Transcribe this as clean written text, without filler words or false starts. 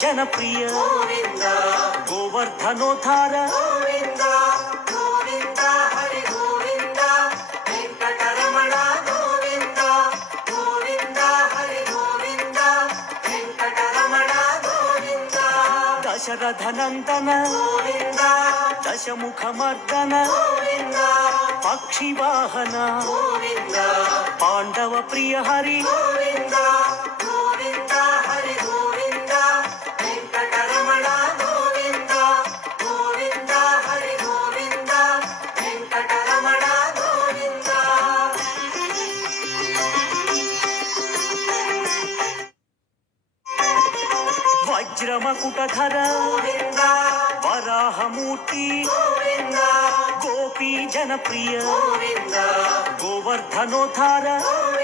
ಜನಪ್ರಿಯ ಗೋವಿಂದ ಗೋವರ್ಧನೋದ್ಧಾರ ಗೋವಿಂದ ಗೋವಿಂದ ಹರಿ ಗೋವಿಂದ ವೆಂಕಟರಮಣ ಗೋವಿಂದ ಗೋವಿಂದ ಹರಿ ಗೋವಿಂದ ವೆಂಕಟರಮಣ ಗೋವಿಂದ ದಶರಥ ನಂದನ ಗೋವಿಂದ ದಶಮುಖ ಮರ್ದನ ಗೋವಿಂದ ಪಕ್ಷಿವಾಹನ ಗೋವಿಂದ ಪಾಂಡವ ಪ್ರಿಯ ಹರಿ ಗೋವಿಂದ ಗೋವಿಂದ ಹರಿ ಗೋವಿಂದ ವೆಂಕಟರಮಣ ಗೋವಿಂದ ಗೋವಿಂದ ಹರಿ ಗೋವಿಂದ ವೆಂಕಟರಮಣ ಗೋವಿಂದ ವಜ್ರಮಕುಟಧರ ಗೋವಿಂದ ವರಾಹಮೂರ್ತಿ ಗೋವಿಂದ ಗೋಪಿ ಜನಪ್ರಿಯ ಗೋವಿಂದ ಗೋವರ್ಧನೋದ್ಧಾರ ಗೋವಿಂದ